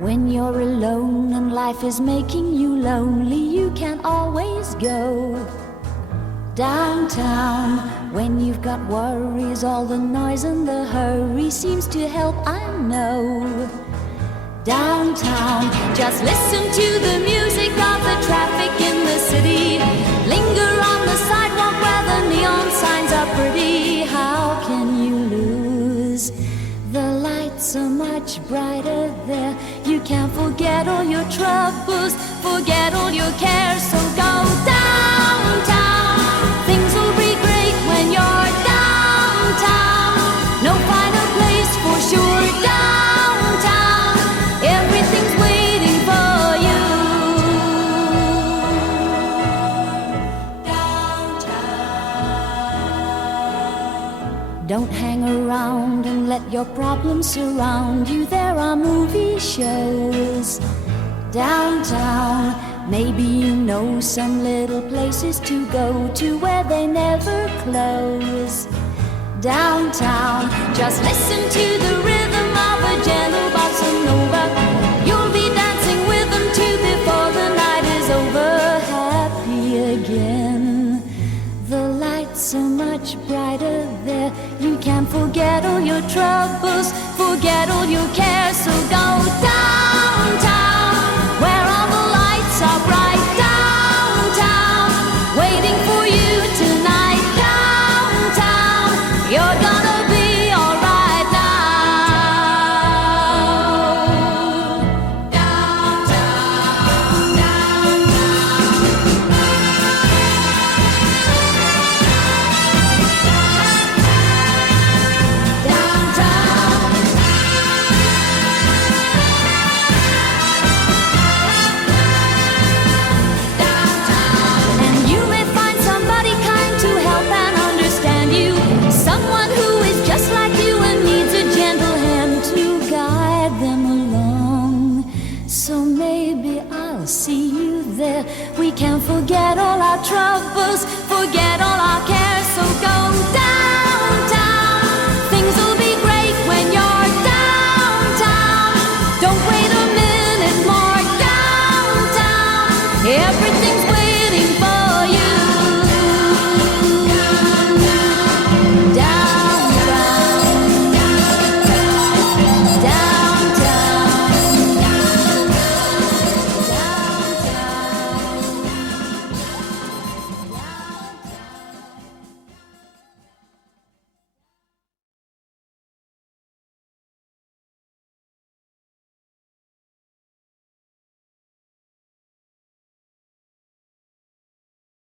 When you're alone and life is making you lonely, you can always go downtown. When you've got worries, all the noise and the hurry seems to help, I know. Downtown, just listen to the music of the traffic in the city. Linger on the sidewalk where the neon signs are pretty. How can you lose? The lights are much brighter there. You can't forget all your troubles, forget all your cares. So go downtown. Things will be great when you're downtown. No finer place for sure. Downtown, everything's waiting for you. Downtown. Don't hang around and let your problems surround you. There are movie shows downtown. Maybe you know some little places to go to where they never close. Downtown, just listen to the rhythm of a gentle bossa nova. You'll be dancing with them too before the night is over. Happy again. The lights are much brighter there. You can't forget all your troubles, forget all your cares. So go downtown.